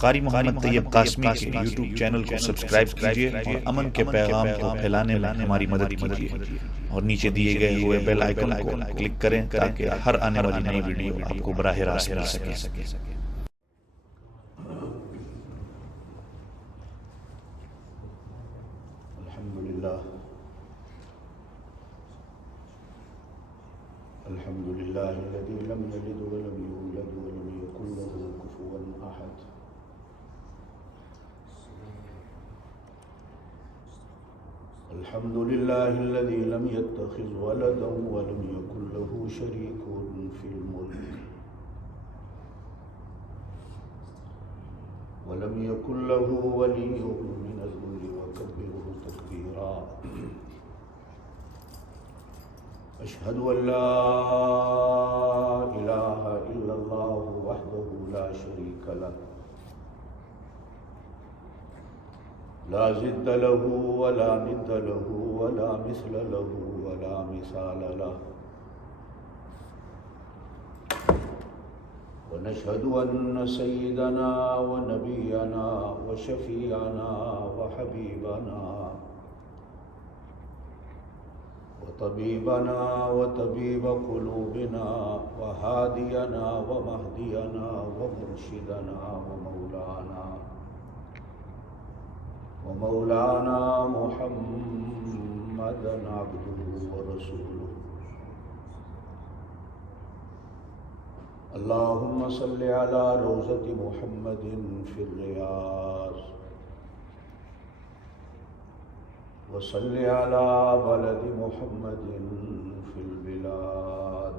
قاری محمد طیب قاسمی کے YouTube channel کو سبسکرائب کیجیے اور امن کے پیغام کو پھیلانے میں ہماری مدد کیجیے اور نیچے دیے گئے ہوئے بیل آئیکن کو کلک کریں تاکہ ہر آنے والی نئی ویڈیو آپ کو براہ راست مل سکے۔ الحمد لله الذي لم يلد ولم يولد ولم يكن له كفوا أحد. الحمد لله الذي لم يتخذ ولدا ولم يكن له شريك في الملك ولم يكن له ولي من الذل وكبره تكبيرا. أشهد أن لا إله إلا الله وحده لا شريك له لا ضد له ولا ند له ولا مثل له ولا مثال له. ونشهد أن سيدنا ونبينا وشفيعنا وحبيبنا وطبيبنا وطبيب قلوبنا وهادينا ومهدينا ومرشدنا ومولانا محمدا عبده ورسوله. اللهم صل على روضة محمد في الرياض وصل على بلد محمد في البلاد.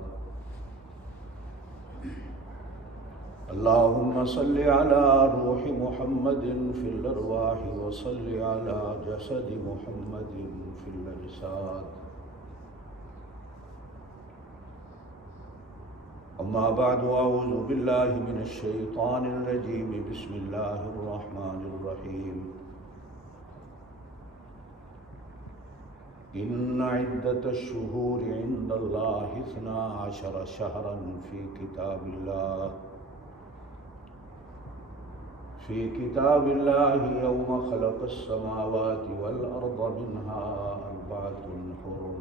اللهم صل على روح محمد في الأرواح وصل على جسد محمد في الأجساد. أما بعد، أعوذ بالله من الشيطان الرجيم. بسم الله الرحمن الرحيم. إن عدة الشهور عند الله 12 شهرا في كتاب الله يوم خلق السماوات والأرض منها 4 حرم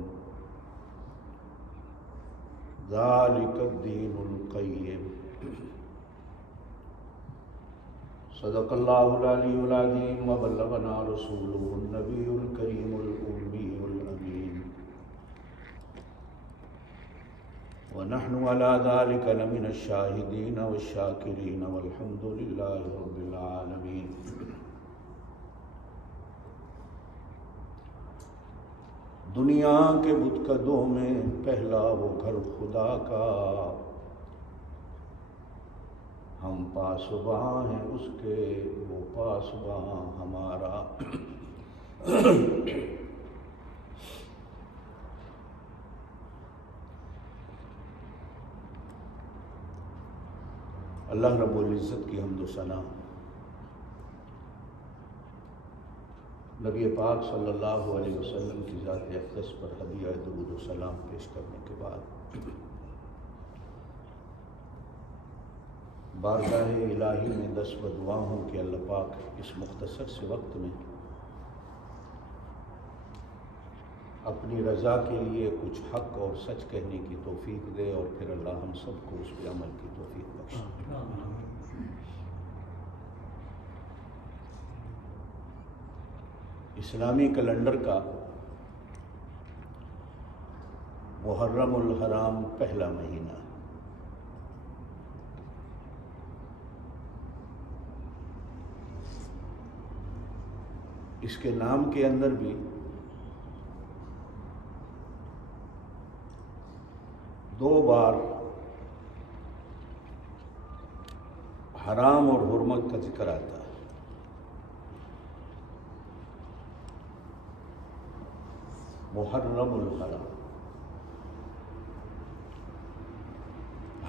ذلك الدين القيم. صدق الله العلي العظيم وبلغنا رسوله النبي الكريم الأمي الأمين ونحن على ذلك لمن الشاهدين والشاكرين والحمد لله رب العالمين. دنیا کے بتکدوں میں پہلا وہ گھر خدا کا، ہم پاسباں ہیں اس کے، وہ پاسباں ہمارا. اللہ رب العزت کی حمد و ثنا، نبی پاک صلی اللہ علیہ وسلم کی ذات اقدس پر ہدیہ درود و سلام پیش کرنے کے بعد بارگاہ الہی میں دست بدعا ہوں کہ اللہ پاک اس مختصر سے وقت میں اپنی رضا کے لیے کچھ حق اور سچ کہنے کی توفیق دے، اور پھر اللہ ہم سب کو اس پہ عمل کی توفیق بخشے. اسلامی کیلنڈر کا محرم الحرام پہلا مہینہ، اس کے نام کے اندر بھی دو بار حرام اور حرمت کا ذکر آتا ہے. محرم الحرام.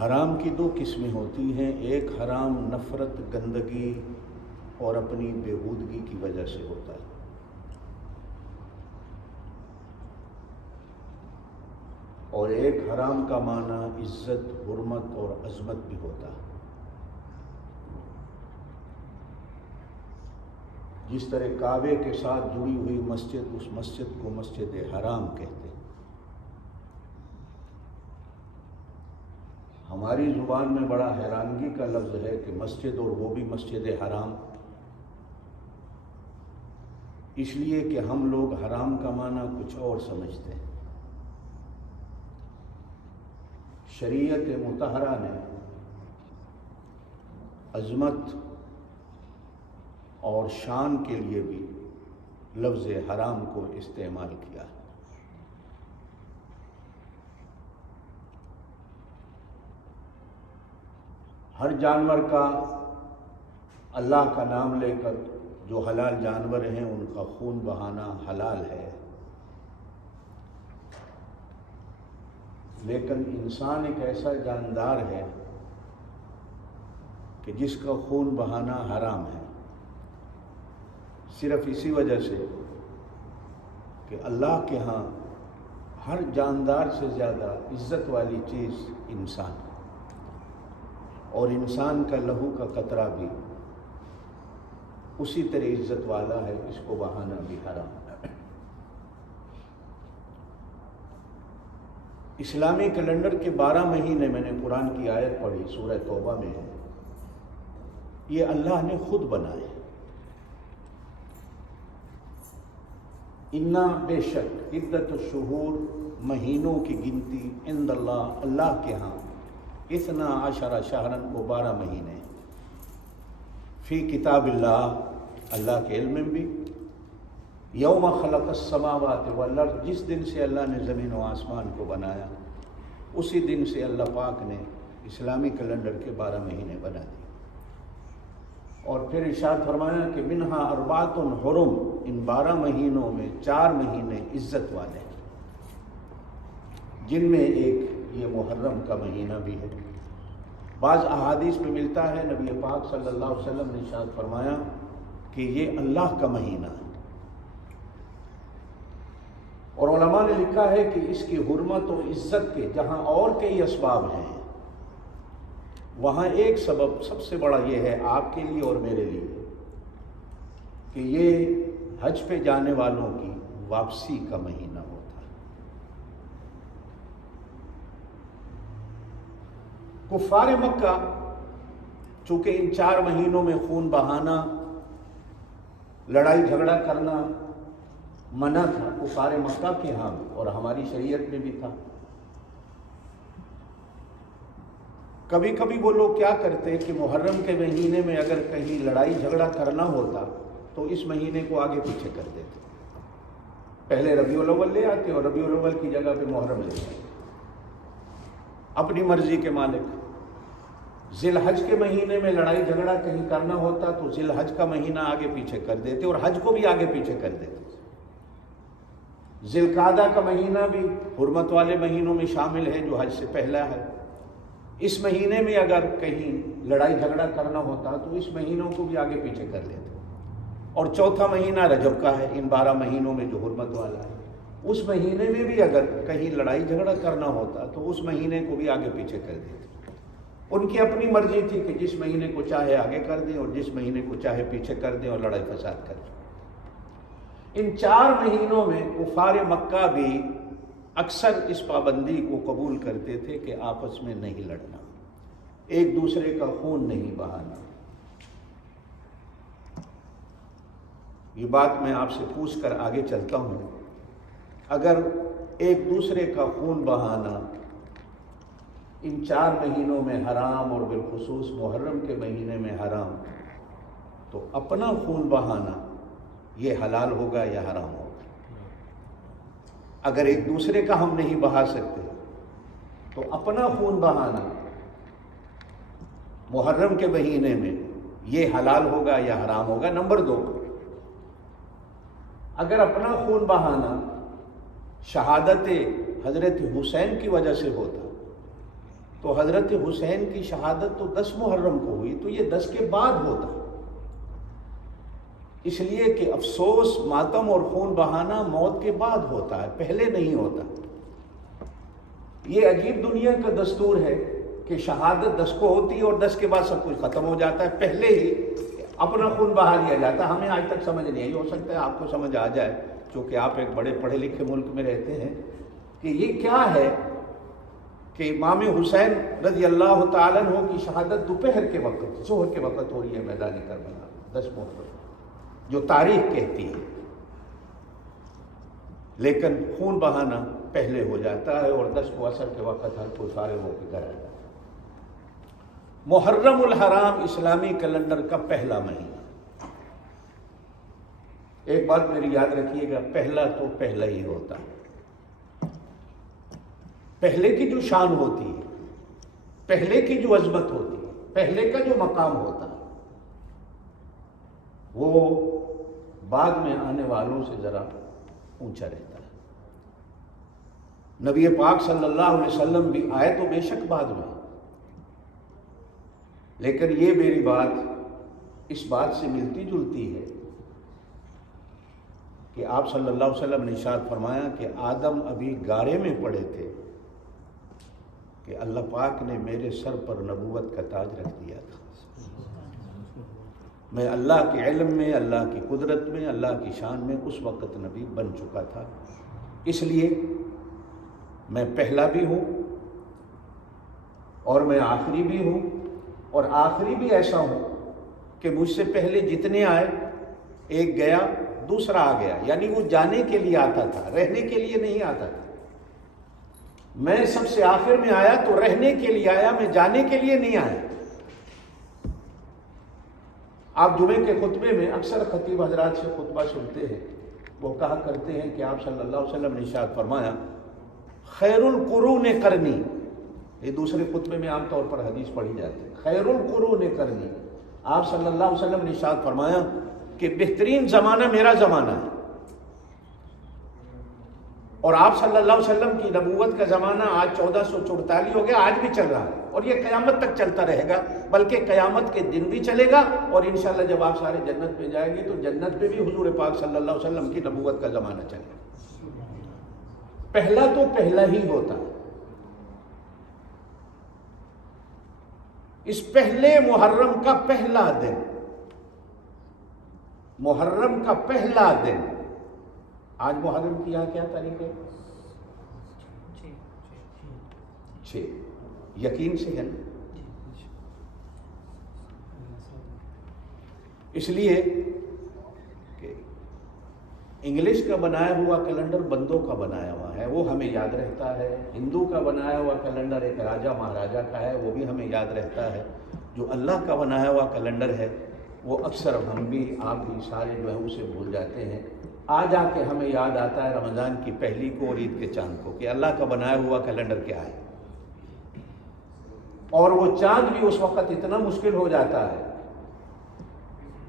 حرام کی دو قسمیں ہوتی ہیں، ایک حرام نفرت، گندگی اور اپنی بےہودگی کی وجہ سے ہوتا ہے، اور ایک حرام کا معنی عزت، حرمت اور عظمت بھی ہوتا ہے. جس طرح کعبے کے ساتھ جڑی ہوئی مسجد، اس مسجد کو مسجد حرام کہتے ہیں۔ ہماری زبان میں بڑا حیرانگی کا لفظ ہے کہ مسجد، اور وہ بھی مسجد حرام، اس لیے کہ ہم لوگ حرام کا معنی کچھ اور سمجھتے ہیں۔ شریعت مطہرہ نے عظمت اور شان کے لیے بھی لفظ حرام کو استعمال کیا ہے۔ ہر جانور کا اللہ کا نام لے کر جو حلال جانور ہیں ان کا خون بہانا حلال ہے، لیکن انسان ایک ایسا جاندار ہے کہ جس کا خون بہانا حرام ہے، صرف اسی وجہ سے کہ اللہ کے ہاں ہر جاندار سے زیادہ عزت والی چیز انسان ہے، اور انسان کا لہو کا قطرہ بھی اسی طرح عزت والا ہے، اس کو بہانا بھی حرام ہے۔ اسلامی کیلنڈر کے 12 مہینے میں نے قرآن کی آیت پڑھی، سورہ توبہ میں ہے، یہ اللہ نے خود بنائے۔ انا بے شک عدت الشہور، مہینوں کی گنتی، عند اللہ اللہ کے ہاں، 12 شہرن کو 12 مہینے، فی کتاب اللہ اللہ کے علم میں بھی، یوم خلق السماوات والارض، جس دن سے اللہ نے زمین و آسمان کو بنایا اسی دن سے اللہ پاک نے اسلامی کیلنڈر کے 12 مہینے بنا دیے، اور پھر ارشاد فرمایا کہ منہا اربعۃ حرم، ان 12 مہینوں میں 4 مہینے عزت والے ہیں، جن میں ایک یہ محرم کا مہینہ بھی ہے۔ بعض احادیث میں ملتا ہے نبی پاک صلی اللہ علیہ وسلم نے ارشاد فرمایا کہ یہ اللہ کا مہینہ ہے، اور علماء نے لکھا ہے کہ اس کی حرمت و عزت کے جہاں اور کئی اسباب ہیں، وہاں ایک سبب سب سے بڑا یہ ہے آپ کے لیے اور میرے لیے کہ یہ حج پہ جانے والوں کی واپسی کا مہینہ ہوتا ہے۔ کفار مکہ چونکہ ان 4 مہینوں میں خون بہانا، لڑائی جھگڑا کرنا منع تھا، کفار مکہ کے ہاں اور ہماری شریعت میں بھی تھا۔ کبھی کبھی وہ لوگ کیا کرتے کہ محرم کے مہینے میں اگر کہیں لڑائی جھگڑا کرنا ہوتا تو اس مہینے کو آگے پیچھے کر دیتے، پہلے ربیع الاول لے آتے اور ربیع الاول کی جگہ پہ محرم لے آتے، اپنی مرضی کے مالک۔ ذی الحج کے مہینے میں لڑائی جھگڑا کہیں کرنا ہوتا تو ذی الحج کا مہینہ آگے پیچھے کر دیتے اور حج کو بھی آگے پیچھے کر دیتے۔ ذی القعدہ کا مہینہ بھی حرمت والے مہینوں میں شامل ہے جو حج سے پہلا ہے، اس مہینے میں اگر کہیں لڑائی جھگڑا کرنا ہوتا تو اس مہینوں کو بھی آگے پیچھے کر لیتے۔ اور چوتھا مہینہ رجب کا ہے، ان 12 مہینوں میں جو حرمت والا ہے، اس مہینے میں بھی اگر کہیں لڑائی جھگڑا کرنا ہوتا تو اس مہینے کو بھی آگے پیچھے کر دیتے۔ ان کی اپنی مرضی تھی کہ جس مہینے کو چاہے آگے کر دیں اور جس مہینے کو چاہے پیچھے کر دیں اور لڑائی فساد کر دیں۔ ان 4 مہینوں میں کفار مکہ بھی اکثر اس پابندی کو قبول کرتے تھے کہ آپس میں نہیں لڑنا، ایک دوسرے کا خون نہیں بہانا۔ یہ بات میں آپ سے پوچھ کر آگے چلتا ہوں، اگر ایک دوسرے کا خون بہانا ان 4 مہینوں میں حرام اور بالخصوص محرم کے مہینے میں حرام، تو اپنا خون بہانا یہ حلال ہوگا یا حرام ہوگا؟ اگر ایک دوسرے کا ہم نہیں بہا سکتے تو اپنا خون بہانا محرم کے مہینے میں یہ حلال ہوگا یا حرام ہوگا؟ نمبر 2، اگر اپنا خون بہانا شہادت حضرت حسین کی وجہ سے ہوتا تو حضرت حسین کی شہادت تو 10 محرم کو ہوئی، تو یہ 10 کے بعد ہوتا، اس لیے کہ افسوس، ماتم اور خون بہانا موت کے بعد ہوتا ہے، پہلے نہیں ہوتا۔ یہ عجیب دنیا کا دستور ہے کہ شہادت 10 کو ہوتی ہے اور 10 کے بعد سب کچھ ختم ہو جاتا ہے، پہلے ہی اپنا خون بہا لیا جاتا. ہمیں آج تک سمجھ نہیں آئی, ہو سکتا ہے آپ کو سمجھ آ جائے چونکہ آپ ایک بڑے پڑھے لکھے ملک میں رہتے ہیں, کہ یہ کیا ہے کہ امام حسین رضی اللہ تعالیٰ عنہ کی شہادت دوپہر کے وقت, ظہر کے وقت ہو رہی ہے میدان کربلا 10 محرم, جو تاریخ کہتی ہے, لیکن خون بہانا پہلے ہو جاتا ہے اور 10 عصر کے وقت ہر کوئی فارغ ہو کے گھر آ جاتا ہے. محرم الحرام اسلامی کیلنڈر کا پہلا مہینہ. ایک بات میری یاد رکھیے گا, پہلا تو پہلا ہی ہوتا ہے. پہلے کی جو شان ہوتی ہے, پہلے کی جو عظمت ہوتی ہے, پہلے کا جو مقام ہوتا ہے, وہ بعد میں آنے والوں سے ذرا اونچا رہتا ہے. نبی پاک صلی اللہ علیہ وسلم بھی آئے تو بے شک بعد میں, لیکن یہ میری بات اس بات سے ملتی جلتی ہے کہ آپ صلی اللہ علیہ وسلم نے ارشاد فرمایا کہ آدم ابھی گارے میں پڑے تھے کہ اللہ پاک نے میرے سر پر نبوت کا تاج رکھ دیا تھا. میں اللہ کے علم میں, اللہ کی قدرت میں, اللہ کی شان میں اس وقت نبی بن چکا تھا. اس لیے میں پہلا بھی ہوں اور میں آخری بھی ہوں, اور آخری بھی ایسا ہوں کہ مجھ سے پہلے جتنے آئے ایک گیا دوسرا آ گیا, یعنی وہ جانے کے لیے آتا تھا, رہنے کے لیے نہیں آتا تھا. میں سب سے آخر میں آیا تو رہنے کے لیے آیا, میں جانے کے لیے نہیں آیا. آپ جمعے کے خطبے میں اکثر خطیب حضرات سے خطبہ سنتے ہیں, وہ کہا کرتے ہیں کہ آپ صلی اللہ علیہ وسلم نے ارشاد فرمایا خیر القرون قرنی. یہ دوسرے خطبے میں عام طور پر حدیث پڑھی جاتی ہے, خیر القرون قرنی. آپ صلی اللہ علیہ وسلم نے ارشاد فرمایا کہ بہترین زمانہ میرا زمانہ ہے. اور آپ صلی اللہ علیہ وسلم کی نبوت کا زمانہ آج 1444 ہو گیا, آج بھی چل رہا ہے اور یہ قیامت تک چلتا رہے گا, بلکہ قیامت کے دن بھی چلے گا. اور انشاءاللہ جب آپ سارے جنت میں جائیں گے تو جنت میں بھی حضور پاک صلی اللہ علیہ وسلم کی نبوت کا زمانہ چلے گا. پہلا تو پہلا ہی ہوتا ہے. اس پہلے محرم کا پہلا دن, محرم کا پہلا دن, آج محرم کی یہاں کیا تاریخ ہے؟ 6. یقین سے ہے نا؟ اس لیے کہ انگلش کا بنایا ہوا کیلنڈر بندوں کا بنایا ہوا ہے, وہ ہمیں یاد رہتا ہے. ہندو کا بنایا ہوا کیلنڈر ایک راجا مہاراجا کا ہے, وہ بھی ہمیں یاد رہتا ہے. جو اللہ کا بنایا ہوا کیلنڈر ہے وہ اکثر ہم بھی, آپ بھی سارے جو ہے اسے بھول جاتے ہیں. آج آ کے ہمیں یاد آتا ہے رمضان کی پہلی کو اور عید کے چاند کو کہ اللہ کا بنایا ہوا کیلنڈر کیا ہے. اور وہ چاند بھی اس وقت اتنا مشکل ہو جاتا ہے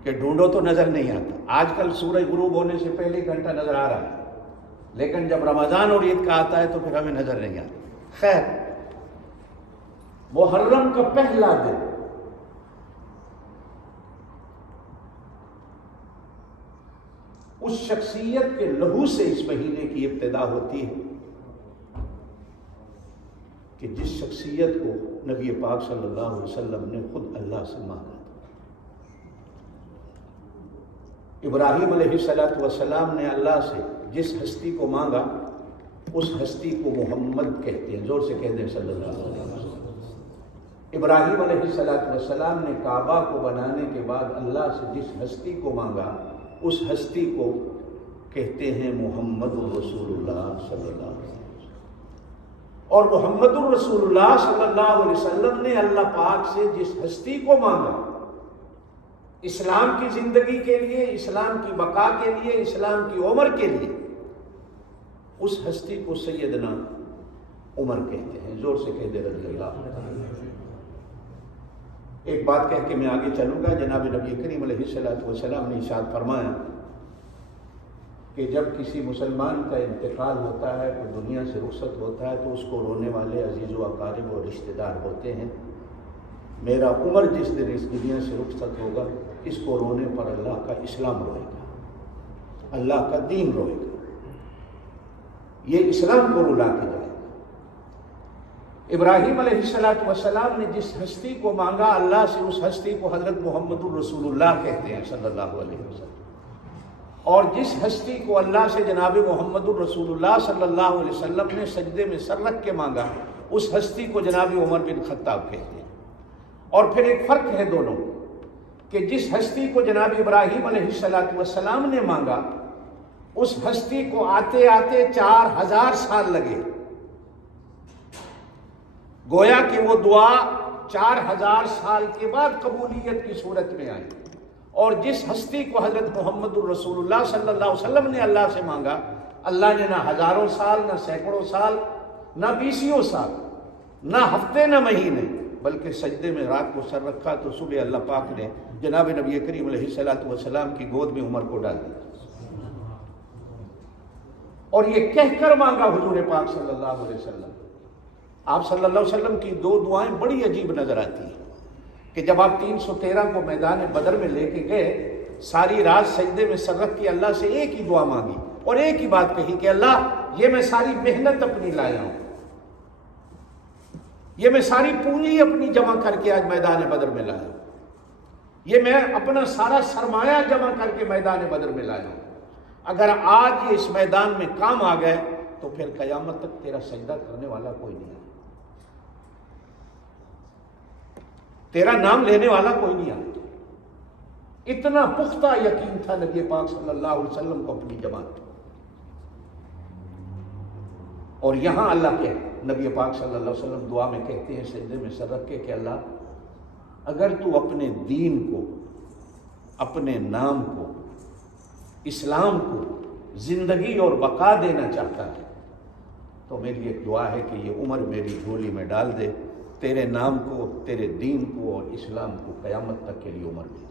کہ ڈھونڈو تو نظر نہیں آتا. آج کل سورج غروب ہونے سے پہلے گھنٹہ نظر آ رہا ہے, لیکن جب رمضان اور عید کا آتا ہے تو پھر ہمیں نظر نہیں آتا. خیر, محرم کا پہلا دن اس شخصیت کے لہو سے اس مہینے کی ابتدا ہوتی ہے کہ جس شخصیت کو نبی پاک صلی اللہ علیہ وسلم نے خود اللہ سے مانگا. ابراہیم علیہ السلام نے اللہ سے جس ہستی کو مانگا اس ہستی کو محمد کہتے ہیں. زور سے کہتے ہیں صلی اللہ علیہ وسلم. ابراہیم علیہ السلام نے کعبہ کو بنانے کے بعد اللہ سے جس ہستی کو مانگا اس ہستی کو کہتے ہیں محمد الرسول اللہ صلی اللہ علیہ وسلم. اور محمد الرسول اللہ صلی اللہ علیہ وسلم نے اللہ پاک سے جس ہستی کو مانگا اسلام کی زندگی کے لیے, اسلام کی بقا کے لیے, اسلام کی عمر کے لیے, اس ہستی کو سیدنا عمر کہتے ہیں. زور سے کہتے رضی اللہ عنہ. ایک بات کہہ کے میں آگے چلوں گا. جناب نبی کریم علیہ السلام نے ارشاد فرمایا کہ جب کسی مسلمان کا انتقال ہوتا ہے, کوئی دنیا سے رخصت ہوتا ہے, تو اس کو رونے والے عزیز و اقارب و رشتہ دار ہوتے ہیں. میرا عمر جس دن اس دنیا سے رخصت ہوگا, اس کو رونے پر اللہ کا اسلام روئے گا, اللہ کا دین روئے گا, یہ اسلام کو رلا کے جائے گا. ابراہیم علیہ السلام نے جس ہستی کو مانگا اللہ سے، اس ہستی کو حضرت محمد الرسول اللہ کہتے ہیں صلی اللہ علیہ وسلم، اور جس ہستی کو اللہ سے جناب محمد الرسول اللہ صلی اللہ علیہ وسلم نے سجدے میں سر رکھ کے مانگا، اس ہستی کو جناب عمر بن خطاب کہتے ہیں۔ اور پھر ایک فرق ہے دونوں، کہ جس ہستی کو جناب ابراہیم علیہ السلام نے مانگا، اس ہستی کو آتے آتے 4000 سال لگے، گویا کہ وہ دعا 4000 سال کے بعد قبولیت کی صورت میں آئی۔ اور جس ہستی کو حضرت محمد الرسول اللہ صلی اللہ علیہ وسلم نے اللہ سے مانگا، اللہ نے نہ ہزاروں سال، نہ سینکڑوں سال، نہ بیسیوں سال، نہ ہفتے، نہ مہینے، بلکہ سجدے میں رات کو سر رکھا تو صبح اللہ پاک نے جناب نبی کریم علیہ السلام کی گود میں عمر کو ڈال دیا، اور یہ کہہ کر مانگا حضور پاک صلی اللہ علیہ وسلم۔ آپ صلی اللہ علیہ وسلم کی دو دعائیں بڑی عجیب نظر آتی ہیں، کہ جب آپ 313 کو میدان بدر میں لے کے گئے، ساری رات سجدے میں سر رکھ کے اللہ سے ایک ہی دعا مانگی اور ایک ہی بات کہی کہ اللہ یہ میں ساری محنت اپنی لایا ہوں، یہ میں ساری پونجی اپنی جمع کر کے آج میدان بدر میں لایا ہوں، یہ میں اپنا سارا سرمایہ جمع کر کے میدان بدر میں لایا ہوں، اگر آج یہ اس میدان میں کام آ گئے تو پھر قیامت تک تیرا سجدہ کرنے والا کوئی نہیں آئے، تیرا نام لینے والا کوئی نہیں آئے۔ اتنا پختہ یقین تھا نبی پاک صلی اللہ علیہ وسلم کو اپنی جماعت۔ اور یہاں اللہ کے نبی پاک صلی اللہ علیہ وسلم دعا میں کہتے ہیں سجدے میں سر رکھ کے کہ اللہ اگر تو اپنے دین کو، اپنے نام کو، اسلام کو زندگی اور بقا دینا چاہتا ہے تو میری ایک دعا ہے کہ یہ عمر میری جھولی میں ڈال دے، تیرے نام کو، تیرے دین کو اور اسلام کو قیامت تک کے لیے عمر دے۔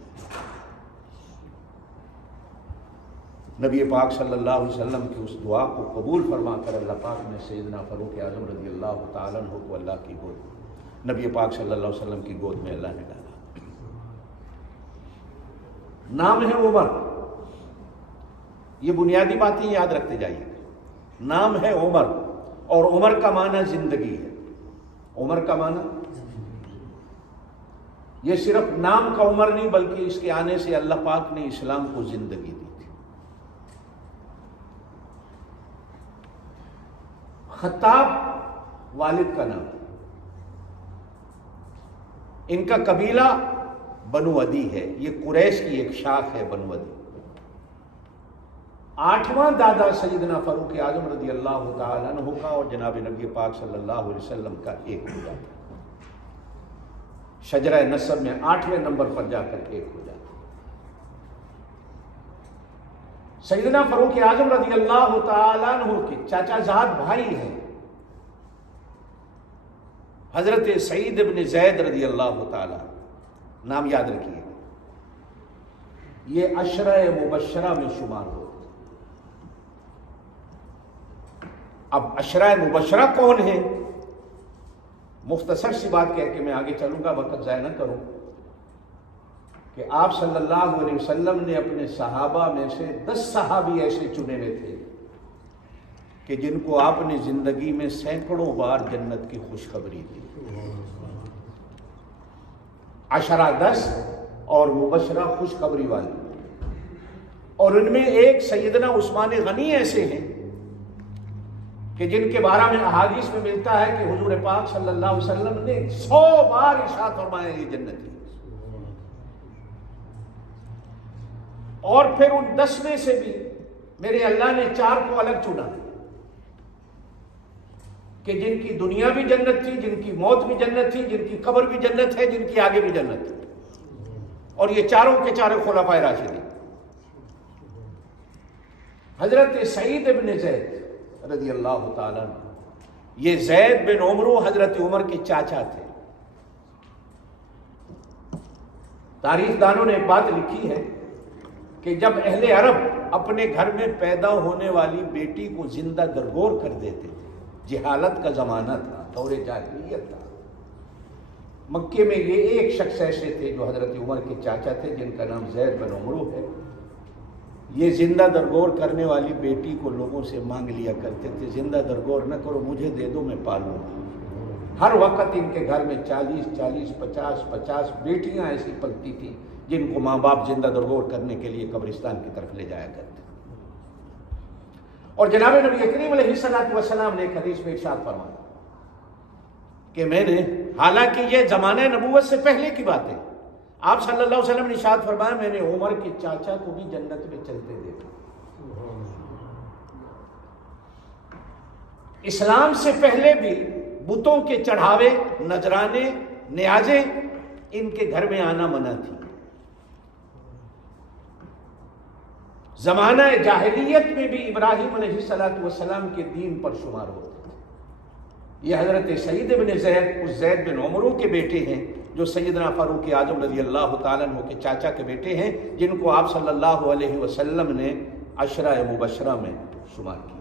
نبی پاک صلی اللہ علیہ وسلم کی اس دعا کو قبول فرما کر اللہ پاک نے سیدنا فاروق اعظم رضی اللہ تعالیٰ عنہ کو اللہ کی گود، نبی پاک صلی اللہ علیہ وسلم کی گود میں اللہ نے ڈالا۔ نام ہے عمر، یہ بنیادی باتیں یاد رکھتے جائیے، نام ہے عمر، اور عمر کا معنی زندگی ہے۔ عمر کا معنی یہ صرف نام کا عمر نہیں، بلکہ اس کے آنے سے اللہ پاک نے اسلام کو زندگی دی تھی۔ خطاب والد کا نام، ان کا قبیلہ بنو عدی ہے، یہ قریش کی ایک شاخ ہے بنو عدی۔ 8واں دادا سیدنا فاروق اعظم رضی اللہ تعالیٰ عنہ کا اور جناب نبی پاک صلی اللہ علیہ وسلم کا ایک ہو جاتا، شجرہ نسب میں 8ویں نمبر پر جا کر ایک ہو جاتا۔ سیدنا فاروق اعظم رضی اللہ تعالیٰ عنہ کے چاچا زاد بھائی ہیں حضرت سعید بن زید رضی اللہ تعالیٰ، نام یاد رکھیے، یہ عشرہ مبشرہ میں شمار ہو۔ اب عشرہ مبشرہ کون ہیں؟ مختصر سی بات کہہ کے میں آگے چلوں گا، وقت ضائع نہ کروں، کہ آپ صلی اللہ علیہ وسلم نے اپنے صحابہ میں سے 10 صحابی ایسے چنے ہوئے تھے کہ جن کو آپ نے زندگی میں سینکڑوں بار جنت کی خوشخبری دی۔ عشرہ 10 اور مبشرہ خوشخبری والے، اور ان میں ایک سیدنا عثمان غنی ایسے ہیں کہ جن کے بارے میں احادیث میں ملتا ہے کہ حضور پاک صلی اللہ علیہ وسلم نے 100 بار ارشاد فرمایا یہ جنتی۔ اور پھر ان 10 میں سے بھی میرے اللہ نے 4 کو الگ چنا کہ جن کی دنیا بھی جنت تھی، جن کی موت بھی جنت تھی، جن کی قبر بھی جنت ہے، جن کی آگے بھی جنت ہے، اور یہ چاروں کے چاروں خلفائے راشدین۔ حضرت سعید بن زید رضی اللہ تعالیٰ عنہ، یہ زید بن عمرو حضرت عمر کے چاچا تھے۔ تاریخ دانوں نے ایک بات لکھی ہے کہ جب اہل عرب اپنے گھر میں پیدا ہونے والی بیٹی کو زندہ درگور کر دیتے تھے، جہالت کا زمانہ تھا، دور جاہلیت تھا، مکے میں یہ ایک شخص ایسے تھے جو حضرت عمر کے چاچا تھے جن کا نام زید بن عمرو ہے، یہ زندہ درگور کرنے والی بیٹی کو لوگوں سے مانگ لیا کرتے تھے، زندہ درگور نہ کرو، مجھے دے دو، میں پالوں گا۔ ہر وقت ان کے گھر میں 40 50 بیٹیاں ایسی پلتی تھیں جن کو ماں باپ زندہ درگور کرنے کے لیے قبرستان کی طرف لے جایا کرتے. اور جناب نبی کریم علیہ الصلوۃ والسلام نے ایک حدیث میں ارشاد فرمایا کہ میں نے، حالانکہ یہ زمانہ نبوت سے پہلے کی بات ہے، آپ صلی اللہ علیہ وسلم نے ارشاد فرمایا میں نے عمر کے چاچا کو بھی جنت میں چلتے دیکھا. اسلام سے پہلے بھی بتوں کے چڑھاوے، نذرانے، نیازیں ان کے گھر میں آنا منع تھی. زمانہ جاہلیت میں بھی ابراہیم علیہ السلام کے دین پر شمار ہوتے تھے. یہ حضرت سعید بن زید، اس زید بن عمرو کے بیٹے ہیں جو سیدنا فاروق اعظم رضی اللہ تعالیٰ عنہ کے چاچا کے بیٹے ہیں، جن کو آپ صلی اللہ علیہ وسلم نے عشرہ مبشرہ میں شمار کیا.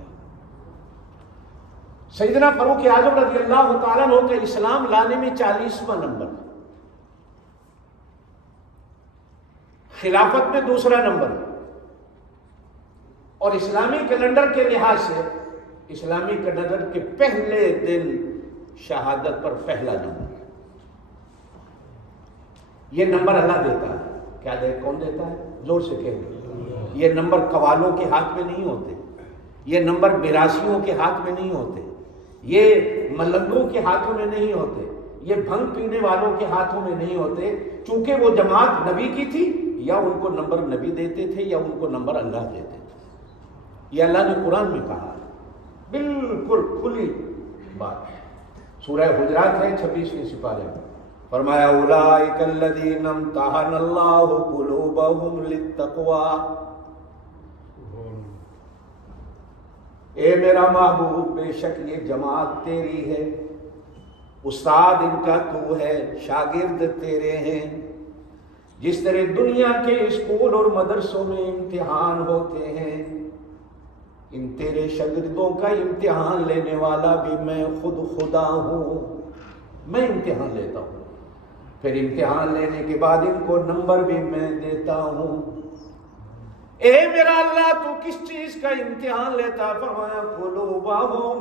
سیدنا فاروق اعظم رضی اللہ تعالیٰ عنہ کے اسلام لانے میں 40واں نمبر، خلافت میں دوسرا نمبر، اور اسلامی کیلنڈر کے لحاظ سے اسلامی کیلنڈر کے پہلے دن شہادت پر پہلا نمبر. یہ نمبر اللہ دیتا ہے. کیا کون دیتا ہے؟ زور سے کہو. یہ نمبر قوالوں کے ہاتھ میں نہیں ہوتے، یہ نمبر میراثیوں کے ہاتھ میں نہیں ہوتے، یہ ملنگوں کے ہاتھوں میں نہیں ہوتے، یہ بھنگ پینے والوں کے ہاتھوں میں نہیں ہوتے. چونکہ وہ جماعت نبی کی تھی، یا ان کو نمبر نبی دیتے تھے یا ان کو نمبر اللہ دیتے تھے. یہ اللہ نے قرآن میں کہا ہے، بالکل کھلی بات. سورہ حجرات ہے 26ویں سپارے میں فرمایا اولئک الذین امتحن اللہ قلوبہم للتقوی. اے میرا محبوب، بے شک یہ جماعت تیری ہے، استاد ان کا تو ہے، شاگرد تیرے ہیں. جس طرح دنیا کے اسکول اور مدرسوں میں امتحان ہوتے ہیں، ان تیرے شاگردوں کا امتحان لینے والا بھی میں خود خدا ہوں. میں امتحان لیتا ہوں، پھر امتحان لینے کے بعد ان کو نمبر بھی میں دیتا ہوں. اے میرا اللہ تو کس چیز کا امتحان لیتا؟ فرمایا قلوبہم،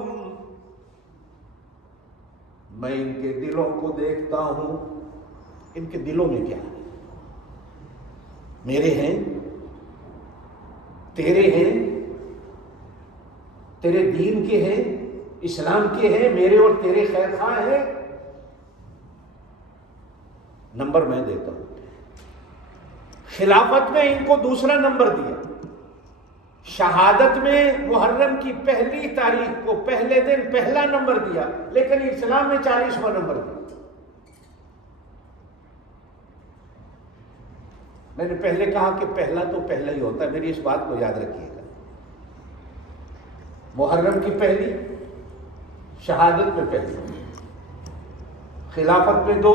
میں ان کے دلوں کو دیکھتا ہوں. ان کے دلوں میں کیا ہے؟ میرے ہیں، تیرے ہیں، تیرے دین کے ہیں، اسلام کے ہیں، میرے اور تیرے خیر خواہ ہیں. نمبر میں دیتا ہوں. خلافت میں ان کو دوسرا نمبر دیا. شہادت میں محرم کی پہلی تاریخ کو پہلے دن پہلا نمبر دیا، لیکن اسلام میں 40واں نمبر دیا. میں نے پہلے کہا کہ پہلا تو پہلا ہی ہوتا ہے، میری اس بات کو یاد رکھیے گا. محرم کی پہلی، شہادت میں پہلی، خلافت میں 2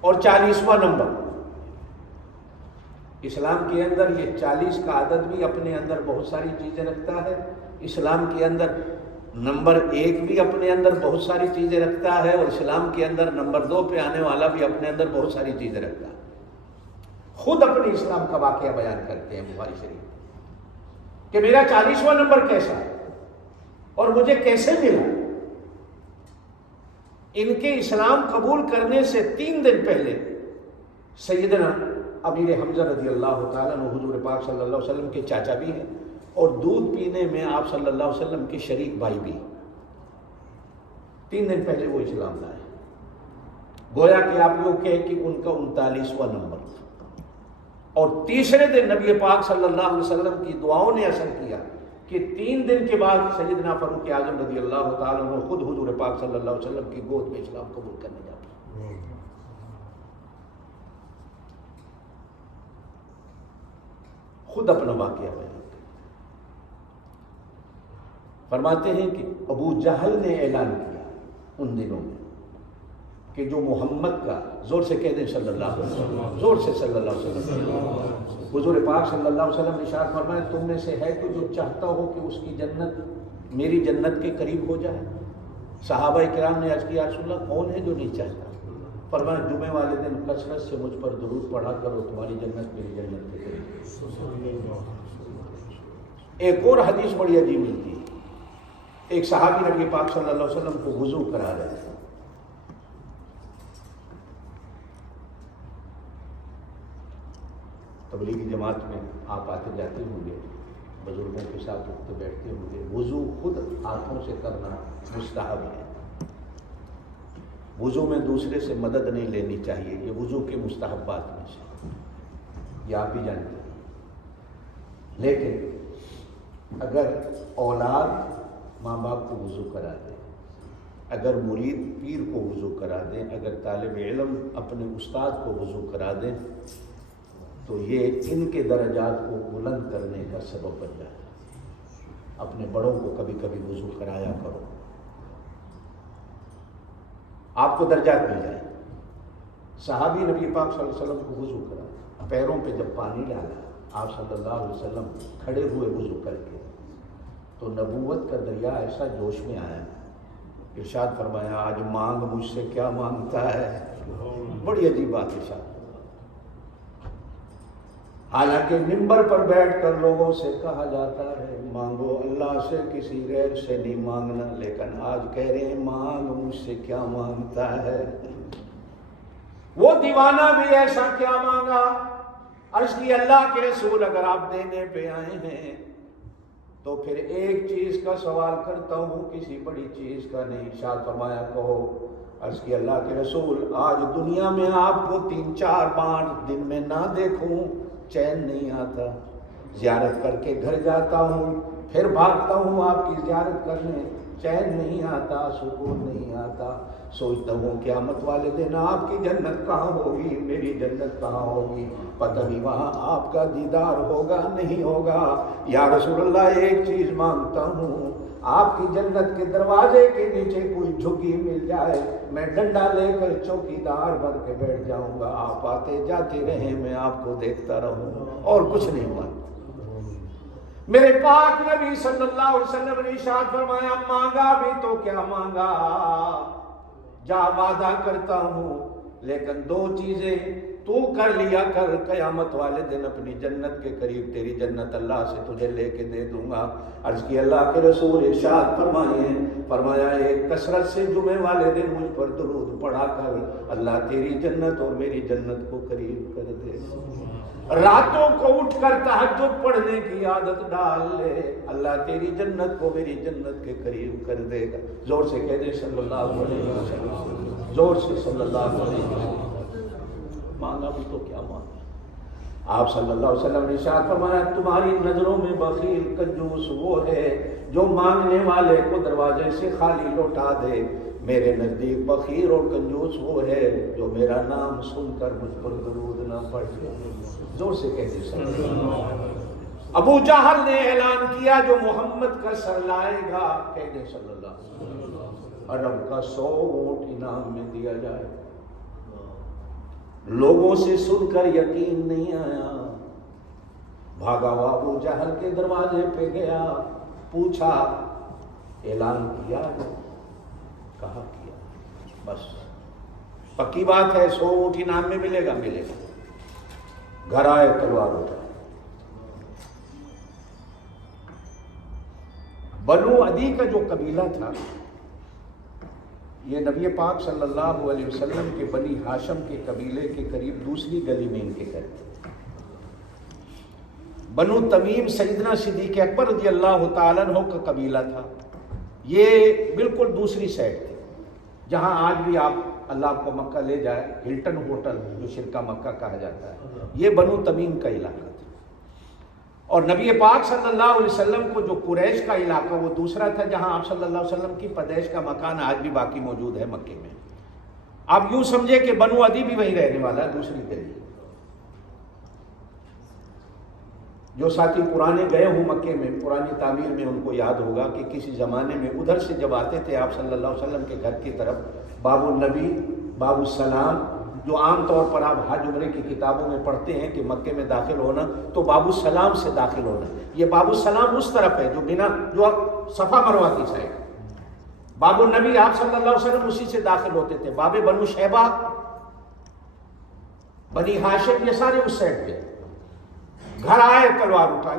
اور 40واں نمبر. اسلام کے اندر یہ 40 کا عدد بھی اپنے اندر بہت ساری چیزیں رکھتا ہے. اسلام کے اندر نمبر 1 بھی اپنے اندر بہت ساری چیزیں رکھتا ہے، اور اسلام کے اندر نمبر 2 پہ آنے والا بھی اپنے اندر بہت ساری چیزیں رکھتا ہے. خود اپنے اسلام کا واقعہ بیان کرتے ہیں بخاری شریف کہ میرا 40واں نمبر کیسا ہے اور مجھے کیسے ملا. ان کے اسلام قبول کرنے سے 3 دن پہلے سیدنا امیر حمزہ رضی اللہ تعالیٰ عنہ حضور پاک صلی اللہ علیہ وسلم کے چاچا بھی ہیں، اور دودھ پینے میں آپ صلی اللہ علیہ وسلم کے شریک بھائی بھی. 3 دن پہلے وہ اسلام لائے. گویا کہ آپ لوگ کہیں کہ ان کا 39واں نمبر تھا. اور تیسرے دن نبی پاک صلی اللہ علیہ وسلم کی دعاؤں نے اثر کیا کہ 3 دن کے بعد سیدنا فاروق اعظم رضی اللہ تعالیٰ عنہ خود حضور پاک صلی اللہ علیہ وسلم کی گود میں اسلام قبول کرنے جاتے. خود اپنا واقعہ بیان فرماتے ہیں کہ ابو جہل نے اعلان کیا ان دنوں میں کہ جو محمد کا، زور سے کہہ دیں صلی اللہ علیہ وسلم، زور سے صلی اللہ علیہ وسلم. حضور پاک صلی اللہ علیہ وسلم نے ارشاد فرمایا تم میں سے ہے کہ جو چاہتا ہو کہ اس کی جنت میری جنت کے قریب ہو جائے. صحابہ کرام نے عرض کیا رسول اللہ کون ہے جو نہیں چاہتا؟ فرمایا جمعے والے دن کثرت سے مجھ پر درود پڑھا کرو، تمہاری جنت میری جنت کے قریب. ایک اور حدیث بڑی عجیب ملتی ہے. ایک صحابی نبی پاک صلی اللہ علیہ وسلم کو وضو کرا رہے تھے. تبلیغی جماعت میں آپ آتے جاتے ہوں گے، بزرگوں کے ساتھ اٹھتے بیٹھتے ہوں گے. وضو خود ہاتھوں سے کرنا مستحب ہے. وضو میں دوسرے سے مدد نہیں لینی چاہیے. یہ وضو کے مستحبات میں سے یہ آپ بھی جانتے ہیں. لیکن اگر اولاد ماں باپ کو وضو کرا دے، اگر مرید پیر کو وضو کرا دیں، اگر طالب علم اپنے استاد کو وضو کرا دیں، تو یہ ان کے درجات کو بلند کرنے کا سبب بن جاتا ہے. اپنے بڑوں کو کبھی کبھی وضو کرایا کرو، آپ کو درجات مل جائیں. صحابی نبی پاک صلی اللہ علیہ وسلم کو وضو کرا، پیروں پہ جب پانی ڈالا آپ صلی اللہ علیہ وسلم کھڑے ہوئے وضو کر کے، تو نبوت کا دریا ایسا جوش میں آیا. ارشاد فرمایا آج مانگ مجھ سے کیا مانگتا ہے. بڑی عجیب بات ارشاد. حالانکہ منبر پر بیٹھ کر لوگوں سے کہا جاتا ہے مانگو اللہ سے، کسی غیر سے نہیں مانگنا، لیکن آج کہہ رہے ہیں مانگ مجھ سے کیا مانگتا ہے. وہ دیوانہ بھی ایسا کیا مانگا. عرض کی اللہ کے رسول اگر آپ دینے پہ آئے ہیں تو پھر ایک چیز کا سوال کرتا ہوں، کسی بڑی چیز کا نہیں. ارشاد فرمایا کہو. عرض کی اللہ کے رسول آج دنیا میں آپ کو 3-4-5 دن میں نہ دیکھوں چین نہیں آتا. زیارت کر کے گھر جاتا ہوں، پھر بھاگتا ہوں آپ کی زیارت کرنے، چین نہیں آتا، سکون نہیں آتا. سوچتا ہوں قیامت والے دن آپ کی جنت کہاں ہوگی، میری جنت کہاں ہوگی. پتہ نہیں وہاں آپ کا دیدار ہوگا نہیں ہوگا. یا رسول اللہ ایک چیز مانگتا ہوں، آپ کی جنت کے دروازے کے نیچے کوئی جھگی مل جائے، میں ڈنڈا لے کر چوکیدار بن کے بیٹھ جاؤں گا، آپ آتے جاتے رہیں میں آپ کو دیکھتا رہوں، اور کچھ نہیں مانگتا. میرے پاک نبی صلی اللہ علیہ وسلم نے ارشاد فرمایا مانگا بھی تو کیا مانگا، جا وعدہ کرتا ہوں لیکن 2 چیزیں تو کر لیا کر، قیامت والے دن اپنی جنت کے قریب تیری جنت اللہ سے تجھے لے کے دے دوں گا. عرض کی اللہ کے رسول ارشاد فرمایا ایک کثرت سے جمعے والے دن مجھ پر درود پڑھا کر اللہ تیری جنت اور میری جنت کو قریب کر دے. راتوں کو اٹھ کر تہجد پڑھنے کی عادت ڈال لے، اللہ تیری جنت کو میری جنت کے قریب کر دے گا. زور سے کہہ دے صلی اللہ علیہ وسلم، زور سے صلی اللہ علیہ وسلم. مانگا بھی تو کیا مانگا. آپ صلی اللہ علیہ وسلم نے ارشاد فرمایا تمہاری نظروں میں بخیل کنجوس وہ ہے جو مانگنے والے کو دروازے سے خالی لوٹا دے. میرے نزدیک بخیل اور کنجوس وہ ہے جو میرا نام سن کر مجھ پر درود نہ پڑھے. زور سے کہتے صلی اللہ علیہ وسلم. ابو جہل نے اعلان کیا جو محمد کا سر لائے گا کہتے صلی اللہ علیہ وسلم عرب کا 100 اونٹ انعام میں دیا جائے. لوگوں سے سن کر یقین نہیں آیا، بھاگا ہوا ابو جہل کے دروازے پہ گیا، پوچھا اعلان کیا، کہا کیا، بس پکی بات ہے 100 اونٹ انعام میں ملے گا. گھر آئے تلوار اٹھا. بنو عدی کا جو قبیلہ تھا یہ نبی پاک صلی اللہ علیہ وسلم کے بنی ہاشم کے قبیلے کے قریب دوسری گلی میں ان کے گھر تھے. بنو تمیم سیدنا صدیق اکبر رضی اللہ تعالیٰ عنہ کا قبیلہ تھا. یہ بالکل دوسری سائڈ تھی جہاں آج بھی آپ اللہ آپ کو مکہ لے جائے، ہلٹن ہوٹل جو شرکا مکہ کہا جاتا ہے، یہ بنو تمیم کا علاقہ تھا. اور نبی پاک صلی اللہ علیہ وسلم کو جو قریش کا علاقہ وہ دوسرا تھا جہاں آپ صلی اللہ علیہ وسلم کی پیدائش کا مکان آج بھی باقی موجود ہے مکے میں. آپ یوں سمجھے کہ بنو عدی بھی وہیں رہنے والا ہے دوسری گلی. جو ساتھی پرانے گئے ہوں مکے میں، پرانی تعمیر میں، ان کو یاد ہوگا کہ کسی زمانے میں ادھر سے جب آتے تھے آپ صلی اللہ علیہ وسلم کے گھر کی طرف، باب النبی، باب السلام، جو عام طور پر آپ حج عمرے کی کتابوں میں پڑھتے ہیں کہ مکے میں داخل ہونا تو باب السلام سے داخل ہونا. یہ باب السلام اس طرف ہے جو بنا جو صفا مروہ کی سائڈ. باب النبی آپ صلی اللہ علیہ وسلم اسی سے داخل ہوتے تھے. باب بنو شیبہ، بنی ہاشم، یہ سارے اس سائڈ پہ. گھر آئے تلوار اٹھائی.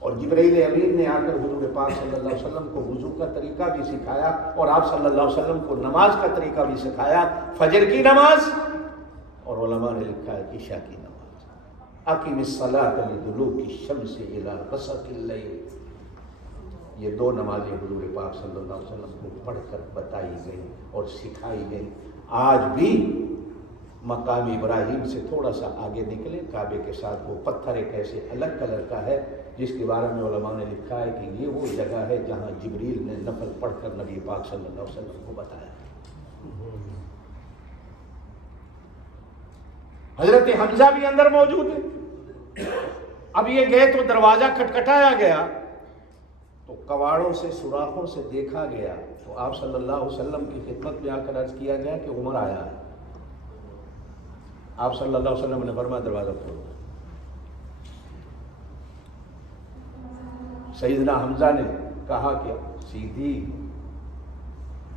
اور جبرائیل امین نے آ کر حضور پاک صلی اللہ علیہ وسلم کو وضو کا طریقہ بھی سکھایا اور آپ صلی اللہ علیہ وسلم کو نماز کا طریقہ بھی سکھایا، فجر کی نماز اور علماء نے لکھا ہے عشاء کی نماز۔ اقم الصلاۃ لدلوک الشمس الی غسق اللیل، یہ دو نمازیں حضور پاک صلی اللہ علیہ وسلم کو پڑھ کر بتائی گئی اور سکھائی گئی۔ آج بھی مقام ابراہیم سے تھوڑا سا آگے نکلے، کعبے کے ساتھ وہ پتھر ایک ایسے الگ کلر کا ہے جس کے بارے میں علماء نے لکھا ہے کہ یہ وہ جگہ ہے جہاں جبریل نے نفل پڑھ کر نبی پاک صلی اللہ علیہ وسلم کو بتایا۔ حضرت حمزہ بھی اندر موجود ہے۔ اب یہ گئے تو دروازہ کھٹکھٹایا گیا تو کواڑوں سے سوراخوں سے دیکھا گیا تو آپ صلی اللہ علیہ وسلم کی خدمت میں آ کر عرض کیا گیا کہ عمر آیا ہے۔ آپ صلی اللہ علیہ وسلم نے فرمایا دروازہ کھولو۔ سیدنا حمزہ نے کہا کہ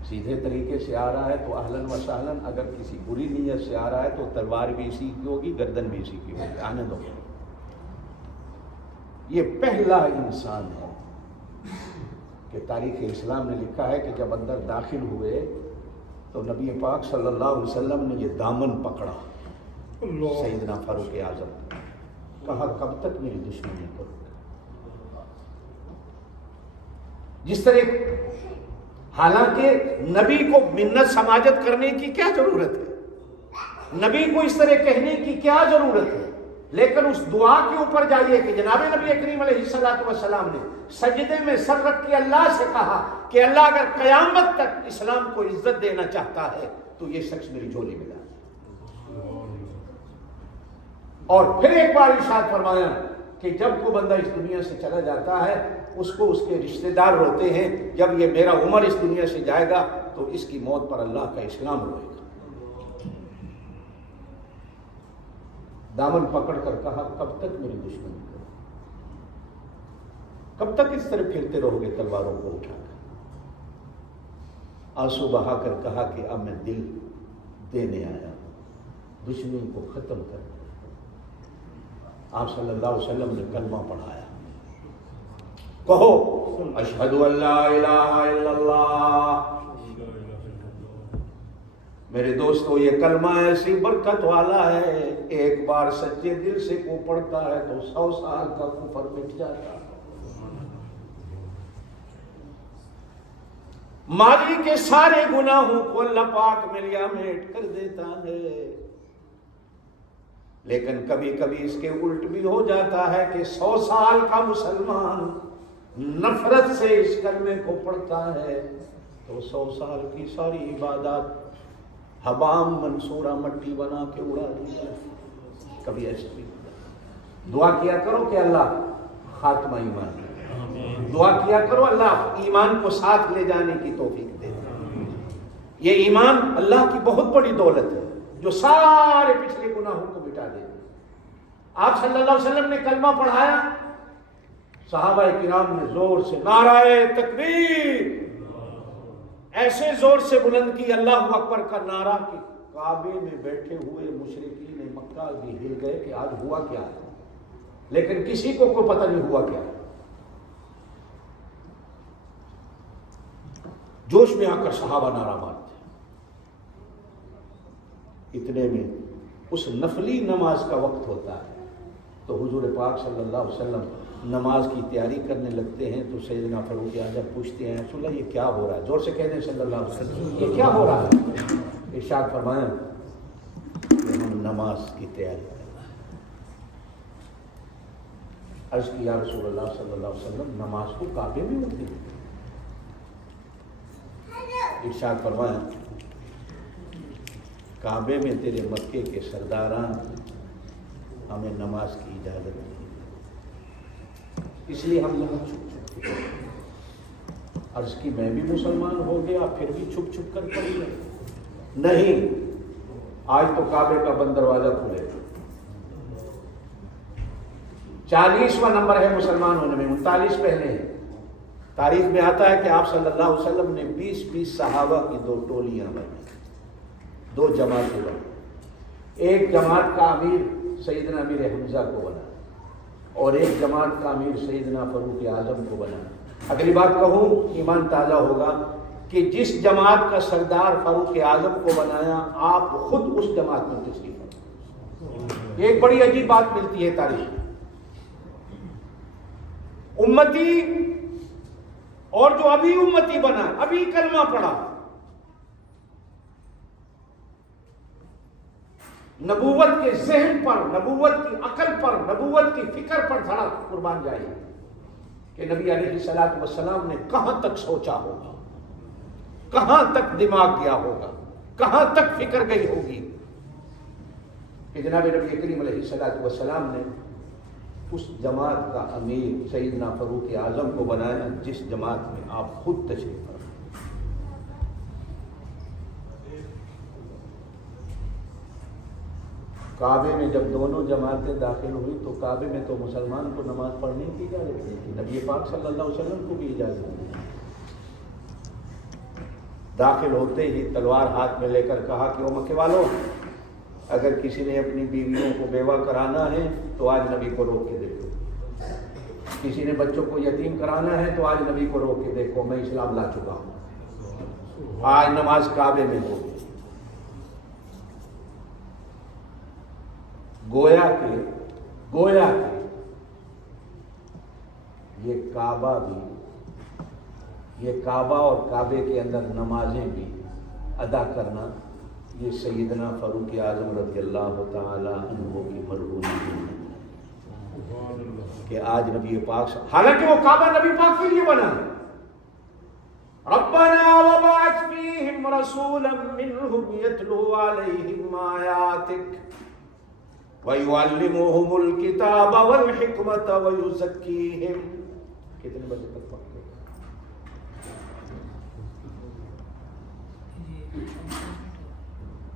سیدھے طریقے سے آ رہا ہے تو اہلاً و سہلاً، اگر کسی بری نیت سے آ رہا ہے تو تلوار بھی اسی کی ہوگی، گردن بھی اسی کی ہوگی، آنے دو۔ یہ پہلا انسان ہے کہ تاریخ اسلام نے لکھا ہے کہ جب اندر داخل ہوئے تو نبی پاک صلی اللہ علیہ وسلم نے یہ دامن پکڑا سیدنا فاروق اعظم، کہا کب تک میری دشمنی کرو؟ جس طرح حالانکہ نبی کو منت سماجت کرنے کی کیا ضرورت ہے، نبی کو اس طرح کہنے کی کیا ضرورت ہے، لیکن اس دعا کے اوپر جائیے کہ جناب نبی کریم علیہ الصلوۃ والسلام نے سجدے میں سر رکھ کے اللہ سے کہا کہ اللہ اگر قیامت تک اسلام کو عزت دینا چاہتا ہے تو یہ شخص میری جھولی میں ڈال۔ اور پھر ایک بار ارشاد فرمایا کہ جب کوئی بندہ اس دنیا سے چلا جاتا ہے اس کو اس کے رشتہ دار روتے ہیں، جب یہ میرا عمر اس دنیا سے جائے گا تو اس کی موت پر اللہ کا اسلام روئے گا۔ دامن پکڑ کر کہا کب تک میری دشمنی کرو، کب تک اس طرح پھرتے رہو گے تلواروں کو اٹھا کر؟ آنسو بہا کر کہا کہ اب میں دل دینے آیا ہوں، دشمنی کو ختم کر۔ آپ صلی اللہ علیہ وسلم نے کلمہ پڑھایا، کہو اشہد ان لا الہ الا اللہ۔ میرے دوستو یہ کلمہ ایسی برکت والا ہے، ایک بار سچے دل سے کو پڑھتا ہے تو 100 سال کا کفر مٹ جاتا ہے۔ ماضی کے سارے گناہوں کو اللہ پاک ملیا میٹ کر دیتا ہے، لیکن کبھی کبھی اس کے الٹ بھی ہو جاتا ہے کہ 100 سال کا مسلمان نفرت سے اس کلمے کو پڑھتا ہے تو 100 سال کی ساری عبادات حبام منصورہ مٹی بنا کے اڑا دی جائے۔ کبھی ایسا بھی دعا کیا کرو کہ اللہ خاتمہ ایمان، دعا کیا کرو اللہ ایمان کو ساتھ لے جانے کی توفیق دے۔ یہ ایمان اللہ کی بہت بڑی دولت ہے جو سارے پچھلے گناہوں کو مٹا دے۔ آپ صلی اللہ علیہ وسلم نے کلمہ پڑھایا، صحابہ کرام نے زور سے نعرہ تکبیر ایسے زور سے بلند کی، اللہ اکبر کا نعرہ، کہ کعبے میں بیٹھے ہوئے مشرکین مکہ بھی ہل گئے کہ آج ہوا کیا ہے، لیکن کسی کو کوئی پتہ نہیں ہوا کیا ہے۔ جوش میں آ کر صحابہ نعرہ مارتے، اتنے میں اس نفلی نماز کا وقت ہوتا ہے تو حضور پاک صلی اللہ علیہ وسلم نماز کی تیاری کرنے لگتے ہیں تو سیدنا فاروق اعظم پوچھتے ہیں رسول اللہ یہ کیا ہو رہا ہے؟ زور سے کہتے ہیں صلی اللہ علیہ وسلم یہ کیا ہو رہا ہے؟ ارشاد فرمایا کہ ہم نماز کی تیاری کر رہے ہیں۔ عرض کیا رسول اللہ صلی اللہ علیہ وسلم نماز کو کعبے میں ہوتی ہے؟ ارشاد فرمایا کعبے میں تیرے مکے کے سرداران ہمیں نماز کی اجازت نہیں، اس لیے ہم یہاں چھپ چھپ عرض کی میں بھی مسلمان ہو گیا پھر بھی چھپ چھپ کر پڑھی نہیں، آج تو کعبے کا بند دروازہ کھلے گا۔ 40واں نمبر ہے مسلمان ہونے میں، 39 پہلے ہیں۔ تاریخ میں آتا ہے کہ آپ صلی اللہ علیہ وسلم نے 20 صحابہ کی 2 ٹولیاں بنی، 2 جماعتیں بنی۔ ایک جماعت کا امیر سیدنا امیر حمزہ کو بنا، اور ایک جماعت کا امیر سیدنا فاروق اعظم کو بنایا۔ اگلی بات کہوں، ایمان تازہ ہوگا کہ جس جماعت کا سردار فاروق اعظم کو بنایا، آپ خود اس جماعت میں تشریف لائے۔ ایک بڑی عجیب بات ملتی ہے تاریخ میں، امتی اور جو ابھی امتی بنا، ابھی کلمہ پڑھا، نبوت کے ذہن پر، نبوت کی عقل پر، نبوت کی فکر پر دھڑا قربان جائے کہ نبی علیہ الصلوۃ والسلام نے کہاں تک سوچا ہوگا، کہاں تک دماغ گیا ہوگا، کہاں تک فکر گئی ہوگی کہ جناب نبی کریم علیہ الصلوۃ والسلام نے اس جماعت کا امیر سیدنا فاروق اعظم کو بنایا جس جماعت میں آپ خود تشریف فرما۔ کعبے میں جب دونوں جماعتیں داخل ہوئی تو کعبے میں تو مسلمان کو نماز پڑھنے کی اجازت نہیں تھی، نبی پاک صلی اللہ علیہ وسلم کو بھی اجازت نہیں تھی۔ داخل ہوتے ہی تلوار ہاتھ میں لے کر کہا کہ او مکے والوں، اگر کسی نے اپنی بیویوں کو بیوہ کرانا ہے تو آج نبی کو روک کے دیکھو، کسی نے بچوں کو یتیم کرانا ہے تو آج نبی کو روک کے دیکھو، میں اسلام لا چکا ہوں، آج نماز کعبے میں ہو۔ گویا کہ یہ کعبہ بھی، یہ کعبہ اور کعبے کے اندر نمازیں بھی ادا کرنا، یہ سیدنا فاروق اعظم رضی اللہ تعالی عنہ کی مرہونی ہے کہ آج نبی پاک، حالانکہ وہ کعبہ نبی پاک کے لیے بنا، ربنا وبعث فیہم رسولا منہم یتلو علیہم آیاتک وَيُعَلِّمُهُمُ الْكِتَابَ وَالْحِكْمَةَ وَيُزَكِّيهِمْ۔ کتنے بجے تک پڑھتے ہیں؟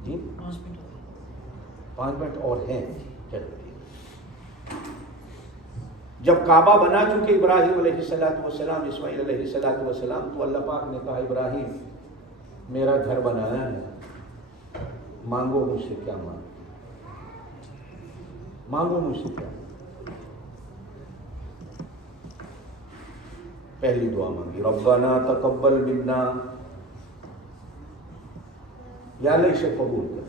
جی 5 منٹ اور ہیں، چلو۔ جب کعبہ بنا چکے ابراہیم علیہ الصلوۃ والسلام، اسماعیل علیہ الصلوۃ والسلام، تو اللہ پاک نے کہا ابراہیم میرا گھر بنایا ہے، مانگو مجھ سے کیا مانگو، مانگو مجھ سے کیا۔ پہلی دعا مانگی ربنا تقبل منا، یا اللہ اسے قبول کر۔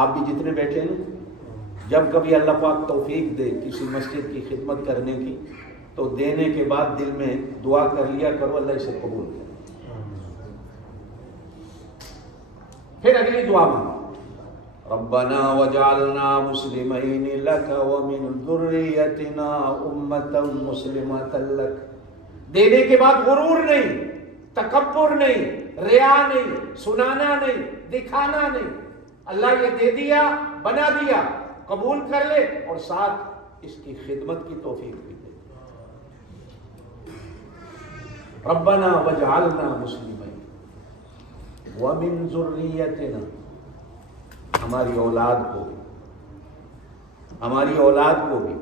آپ بھی جتنے بیٹھے ہیں، جب کبھی اللہ پاک توفیق دے کسی مسجد کی خدمت کرنے کی تو دینے کے بعد دل میں دعا کر لیا کرو اللہ اسے قبول کر۔ پھر اگلی دعا مانگی ربنا وجعلنا مسلمین لک ومن ذریتنا امة مسلمة لک۔ دینے کے بعد غرور نہیں، تکبر نہیں، ریا نہیں، سنانا نہیں، دکھانا نہیں، اللہ یہ دے دیا، بنا دیا، قبول کر لے اور ساتھ اس کی خدمت کی توفیق بھی دے۔ ربنا وجعلنا مسلمین ومن ذریتنا، ہماری اولاد کو بھی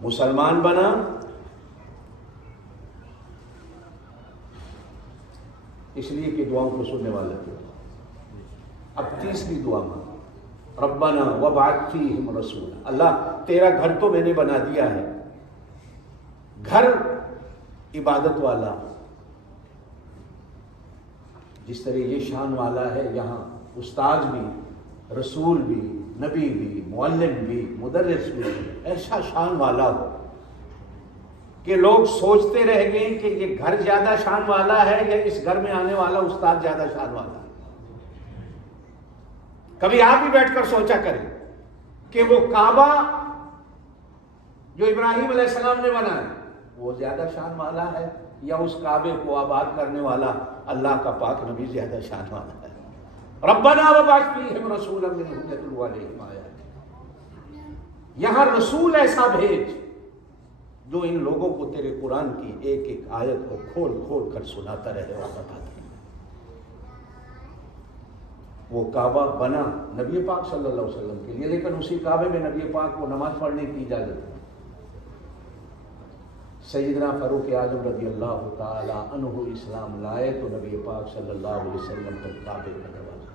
مسلمان بنا، اس لیے کہ دعاؤں کو سننے والا تھا۔ اب تیسری دعا مانگ ربنا وبعث فیہم رسولا، اللہ تیرا گھر تو میں نے بنا دیا ہے، گھر عبادت والا، جس طرح یہ شان والا ہے، یہاں استاد بھی، رسول بھی، نبی بھی، معلم بھی، مدرس بھی ایسا شان والا ہو کہ لوگ سوچتے رہ گئے کہ یہ گھر زیادہ شان والا ہے یا اس گھر میں آنے والا استاد زیادہ شان والا ہے۔ کبھی آپ بھی بیٹھ کر سوچا کریں کہ وہ کعبہ جو ابراہیم علیہ السلام نے بنایا وہ زیادہ شان والا ہے یا اس کعبے کو آباد کرنے والا اللہ کا پاک نبی زیادہ شان والا ہے۔ ربنا وبعث فیہم رسولا منہم یتلو علیہم آیاتک، یہاں رسول ایسا بھیج جو ان لوگوں کو تیرے قرآن کی ایک ایک آیت کو کھول کھول کر سناتا رہے اور بتاتا رہے۔ وہ کعبہ بنا نبی پاک صلی اللہ علیہ وسلم کے لیے، لیکن اسی کعبے میں نبی پاک کو نماز پڑھنے کی اجازت ہے۔ سیدنا فاروق اعظم رضی اللہ تعالی عنہ اسلام لائے تو نبی پاک صلی اللہ علیہ وسلم تک کعبے کا دروازہ،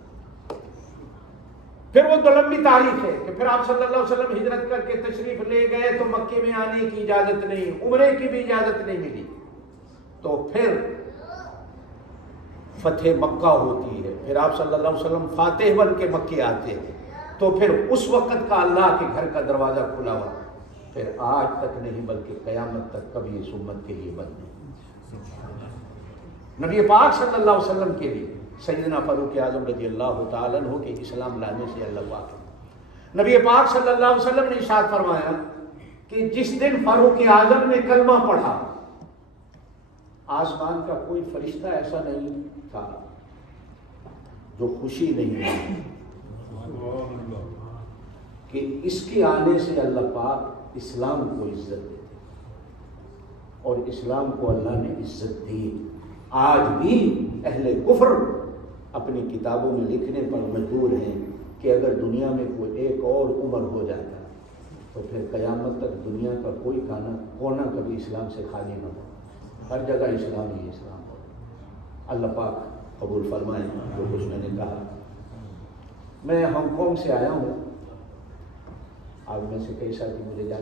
پھر وہ تو لمبی تاریخ ہے کہ پھر آپ صلی اللہ علیہ وسلم ہجرت کر کے تشریف لے گئے تو مکے میں آنے کی اجازت نہیں، عمرے کی بھی اجازت نہیں ملی، تو پھر فتح مکہ ہوتی ہے، پھر آپ صلی اللہ علیہ وسلم فاتح بن کے مکے آتے ہیں، تو پھر اس وقت کا اللہ کے گھر کا دروازہ کھلا ہوا، پھر آج تک نہیں بلکہ قیامت تک کبھی اس امت کے لیے بند نہیں۔ نبی پاک صلی اللہ علیہ وسلم کے لیے سیدنا فاروق اعظم رضی اللہ تعالیٰ عنہ کے اسلام لانے سے اللہ پاک، نبی پاک صلی اللہ علیہ وسلم نے ارشاد فرمایا کہ جس دن فاروق اعظم نے کلمہ پڑھا، آسمان کا کوئی فرشتہ ایسا نہیں تھا جو خوشی نہیں ہوئی کہ اس کے آنے سے اللہ پاک اسلام کو عزت دیتے، اور اسلام کو اللہ نے عزت دی۔ آج بھی اہل کفر اپنی کتابوں میں لکھنے پر مجبور ہیں کہ اگر دنیا میں کوئی ایک اور عمر ہو جاتا تو پھر قیامت تک دنیا کا کوئی کونا کبھی اسلام سے خالی نہ ہو، ہر جگہ اسلام ہی اسلام ہو۔ اللہ پاک قبول فرمائے جو کچھ میں نے کہا۔ میں ہانگ کانگ سے آیا ہوں، آپ میں سے کئی ساتھی مجھے جان